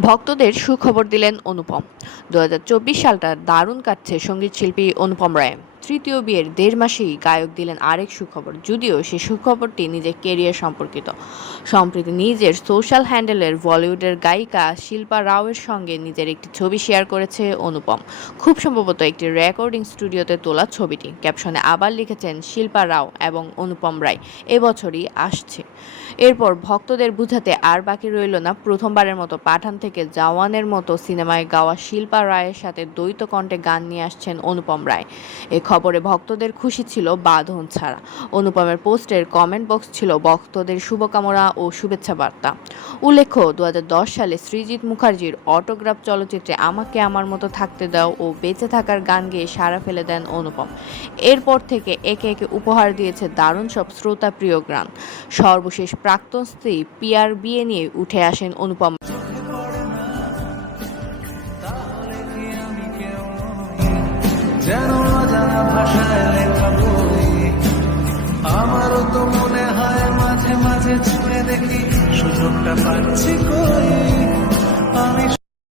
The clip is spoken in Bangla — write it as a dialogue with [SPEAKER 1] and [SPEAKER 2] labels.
[SPEAKER 1] ভক্তদের সুখবর দিলেন অনুপম। দু হাজার চব্বিশ সালটা দারুণ কাটছে সংগীত শিল্পী অনুপম রায়। তৃতীয় বিয়ের দেড় মাসেই গায়ক দিলেন আরেক সুখবর, যদিও সেই সুখবরটি নিজের কেরিয়ার সম্পর্কিত। সম্প্রতি নিজের সোশ্যাল হ্যান্ডেলের বলিউডের গায়িকা শিল্পা রাওয়ের সঙ্গে নিজের একটি ছবি শেয়ার করেছে অনুপম। খুব সম্ভবত একটি রেকর্ডিং স্টুডিওতে তোলা ছবিটি। ক্যাপশনে আবার লিখেছেন, শিল্পা রাও এবং অনুপম রায় এবছরই আসছে। এরপর ভক্তদের বুঝাতে আর বাকি রইল না, প্রথমবারের মতো পাঠান থেকে জওয়ানের মতো সিনেমায় গাওয়া শিল্পা রায়ের সাথে দ্বৈত কণ্ঠে গান নিয়ে আসছেন অনুপম রায়। এ খবরে ভক্তদের খুশি ছিল বাঁধন ছাড়া। অনুপমের পোস্টের কমেন্ট বক্স ছিল ভক্তদের শুভকামনা ও শুভেচ্ছা বার্তা। উল্লেখ্য দু হাজার দশ সালে সৃজিৎ মুখার্জির অটোগ্রাফ চলচ্চিত্রে আমাকে আমার মতো থাকতে দাও ও বেঁচে থাকার গান গেয়ে সাড়া ফেলে দেন অনুপম। এরপর থেকে একে একে উপহার দিয়েছে দারুণ সব শ্রোতা প্রিয় গান। সর্বশেষ প্রাক্তন স্ত্রী পিয়ার বিয়ে নিয়ে উঠে আসেন অনুপম।
[SPEAKER 2] যেন অজানা ভাষায় লেখা বই আমারও তো মনে হয় মাঝে মাঝে ছুঁয়ে দেখি, সুযোগটা পাচ্ছি কই?